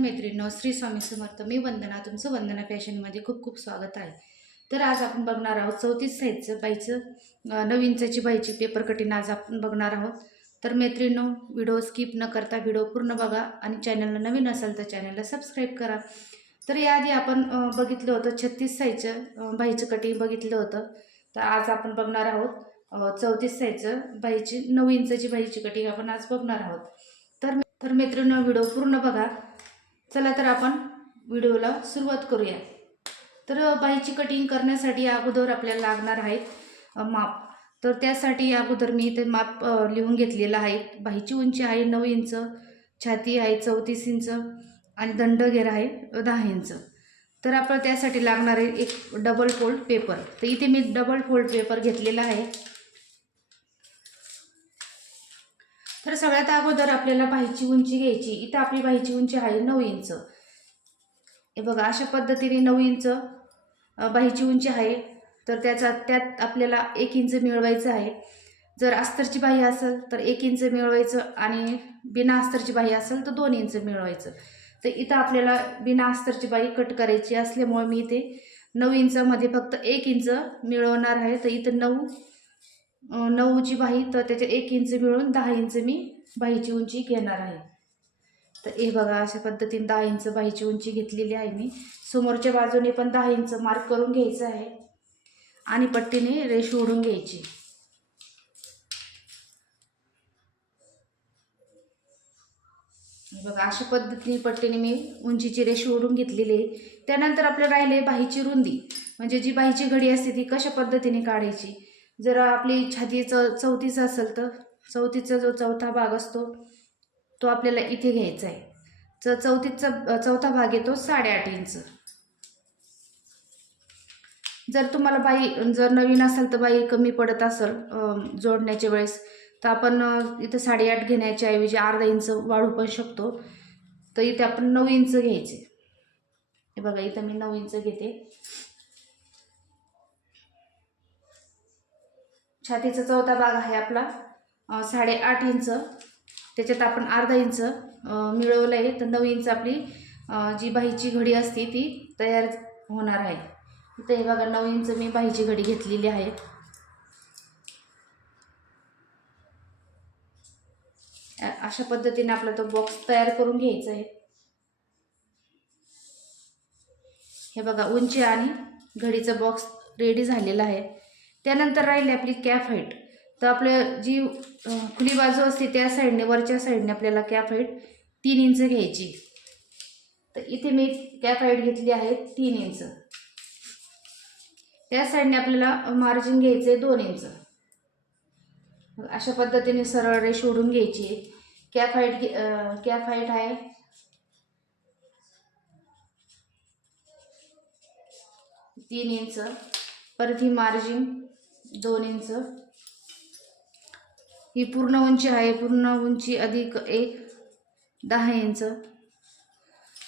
मैत्रिणींनो श्री स्वामी समर्थ मी वंदना तुमचं वंदना फॅशनमध्ये खूप खूप स्वागत आहे. तर आज आपण बघणार आहोत चौतीस साईजचं बाईचं नऊ इंचाची बाईची पेपर कटिंग आज आपण बघणार आहोत. तर मैत्रिणींनो व्हिडिओ स्किप न करता व्हिडिओ पूर्ण बघा आणि चॅनलला नवीन असेल तर चॅनलला सबस्क्राईब करा. तर याआधी आपण बघितलं होतं छत्तीस साईजचं बाईचं कटिंग बघितलं होतं. तर आज आपण बघणार आहोत चौतीस साईजचं बाईची नऊ इंचाची बाईची कटिंग आपण आज बघणार आहोत. तर तर मित्रांनो व्हिडिओ पूर्ण बघा. चला तर आपण व्हिडिओला सुरुवात करूया. तर बाईची कटिंग करण्यासाठी अगोदर आपल्याला लागणार आहेत माप. तर त्यासाठी अगोदर मी ते माप लिहून घेतलेलं आहे. बाईची उंची आहे नऊ इंच छाती आहे चौतीस इंच आणि दंडघेर आहे दहा इंच. तर आपण त्यासाठी लागणार आहे एक डबल फोल्ड पेपर तर इथे मी डबल फोल्ड पेपर घेतलेला आहे. तर सगळ्यात अगोदर आपल्याला बाईची उंची घ्यायची. इथं आपली बाईची उंची आहे नऊ इंच. हे बघा अशा पद्धतीने नऊ इंच बाहीची बाईची उंची आहे. तर त्याचा त्यात आपल्याला एक इंच मिळवायचं आहे. जर अस्तरची बाही असेल तर एक इंच मिळवायचं आणि बिना अस्तरची बाही असेल तर दोन इंच मिळवायचं. तर इथं आपल्याला बिना अस्तरची बाही कट करायची असल्यामुळे मी इथे नऊ इंचामध्ये फक्त एक इंच मिळवणार आहे. तर इथं नऊ नऊची बाही तर त्याचे एक इंच मिळून दहा इंच मी बाहीची उंची घेणार आहे. तर हे बघा अशा पद्धतीने दहा इंच बाहीची उंची घेतलेली आहे मी. समोरच्या बाजूने पण दहा इंच मार्क करून घ्यायचं आहे. आणि पट्टीने रेश ओढून घ्यायची. बघा अशा पद्धतीने पट्टीने मी उंचीची रेष ओढून घेतलेली आहे. त्यानंतर आपलं राहिले बाहीची रुंदी. म्हणजे जी बाहीची घडी असते ती कशा पद्धतीने काढायची? जर आपली छाती च चौथीचा असेल तर चौथीचा जो चौथा भाग असतो तो आपल्याला इथे घ्यायचा आहे. च चौथीचा चौथा भाग येतो साडेआठ इंच. जर तुम्हाला बाई जर नवीन असेल तर बाई कमी पडत असेल जोडण्याच्या वेळेस तर आपण इथं साडेआठ घेण्याच्या ऐवजी अर्धा इंच वाढू पण शकतो. तर इथे आपण नऊ इंच घ्यायचे. हे बघा इथं मी नऊ इंच घेते. छातीचा चौथा भाग आहे आपला. साडेआठ इंच. त्याच्यात आपण अर्धा इंच मिळवलं आहे तर नऊ इंच आपली जी बाहीची घडी असते ती तयार होणार आहे. तर हे बघा नऊ इंच मी बाहीची घडी घेतलेली आहे. अशा पद्धतीने आपला तो बॉक्स तयार करून घ्यायचा आहे. हे बघा उंची आणि घडीचा बॉक्स रेडी झालेला आहे. त्यानंतर राहिली आपली कॅफ हाईट तर आपलं जी खुली बाजू असते त्या साईडने वरच्या साईडने आपल्याला कॅफ हाईट तीन इंच घ्यायची. तर इथे मी कॅफ हाईट घेतली आहे तीन इंच. त्या साईडने आपल्याला मार्जिन घ्यायचं आहे दोन इंच. अशा पद्धतीने सरळ रेष ओढून घ्यायची. आहे कॅफ हाईट घे कॅफ हाईट आहे. तीन इंच. परत ही मार्जिन दोन इंच. ही पूर्ण उंची आहे पूर्ण उंची अधिक एक दहा इंच.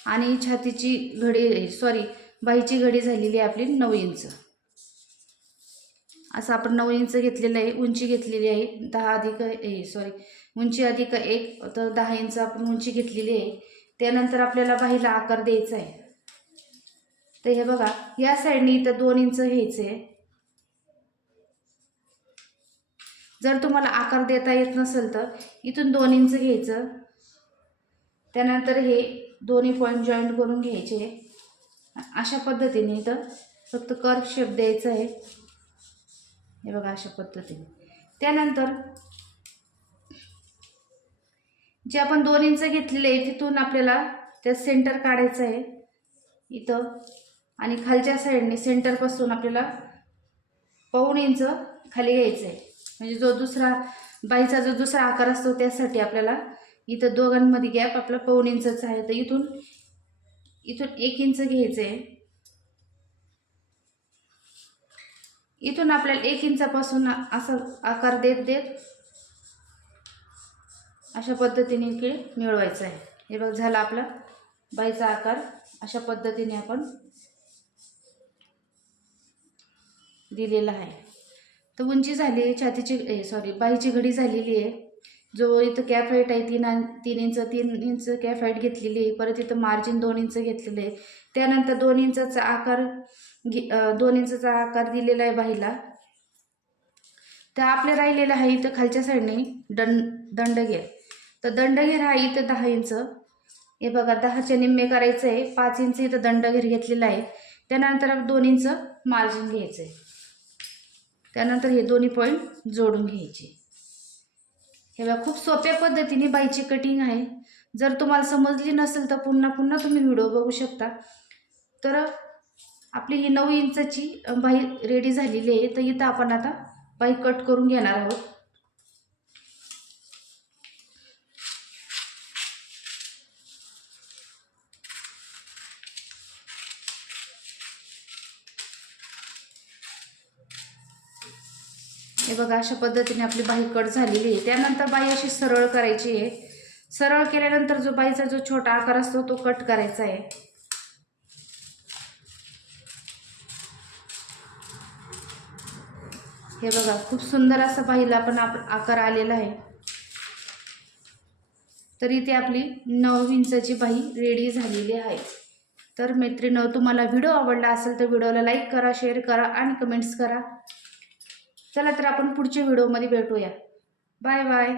आणि छातीची घडी सॉरी बाईची घडी झालेली आहे आपली नऊ इंच. असं आपण नऊ इंच घेतलेलं आहे उंची घेतलेली आहे दहा अधिक ए सॉरी उंची अधिक एक तर दहा इंच आपण उंची घेतलेली आहे. त्यानंतर आपल्याला बाहीला आकार द्यायचा आहे. तर हे बघा या साईडने इथं दोन इंच घ्यायचं आहे. जर तुम्हाला आकार देता येत नसेल तर इथून दोन इंच घ्यायचं. त्यानंतर हे दोन्ही पॉईंट जॉईंट करून घ्यायचे. अशा पद्धतीने इथं फक्त कर्व शेप द्यायचं आहे. हे बघा अशा पद्धतीने. त्यानंतर जे आपण दोन इंच घेतलेले आहे तिथून आपल्याला त्या सेंटर काढायचं आहे. इथं आणि खालच्या साईडने सेंटरपासून आपल्याला पाऊण इंच खाली घ्यायचं आहे. म्हणजे जो दुसरा बाईचा जो दुसरा आकार असतो त्यासाठी आपल्याला इथं दोघांमध्ये गॅप आपला पाऊन इंचचा आहे. तर इथून इथून एक इंच घ्यायचं आहे इथून आपल्याला एक इंचापासून असा आकार देत देत अशा पद्धतीने इकडे मिळवायचं आहे हे बघ झाला आपला बाईचा आकार. अशा पद्धतीने आपण दिलेला आहे. तर उंची झाली आहे छातीची सॉरी बाईची घडी झालेली आहे. जो इथं कॅफ हाईट आहे तीन तीन इंच तीन इंच कॅफ हाईट घेतलेली आहे. परत इथं मार्जिन दोन इंच घेतलेलं आहे. त्यानंतर दोन इंचाचा आकार घे दोन इंचाचा आकार दिलेला आहे बाहीला तर आपले राहिलेलं आहे इथं खालच्या साईडने दंड दंडघेर तर दंडघेर हा इथं दहा इंच. हे बघा दहाच्या निम्मे करायचं आहे. पाच इंच इथं दंडघेर घेतलेला आहे. त्यानंतर दोन इंच मार्जिन घ्यायचं आहे. त्यानंतर हे दोन्ही पॉईंट जोडून घ्यायचे. हे बघा खूप सोप्या पद्धतीने बाईची कटिंग आहे. जर तुम्हाला समजली नसेल तर पुन्हा पुन्हा तुम्ही व्हिडिओ बघू शकता. तर आपली ही नऊ इंचाची बाई रेडी झालेली आहे. तर इथं आपण आता बाई कट करून घेणार आहोत. हे बघा अशा पद्धतीने आपली बाही कट झालेली आहे. त्यानंतर बाई अशी सरळ करायची आहे. सरळ केल्यानंतर जो बाईचा जो छोटा आकार असतो तो कट करायचा आहे. हे बघा खूप सुंदर असा बाईला पण आप आकार आलेला आहे. तर इथे आपली नऊ इंचाची बाही रेडी झालेली आहे. तर मैत्रिणी तुम्हाला व्हिडिओ आवडला असेल तर व्हिडिओला लाईक करा शेअर करा आणि कमेंट्स करा. चला तर आपण पुढच्या व्हिडिओमध्ये भेटूया. Bye bye.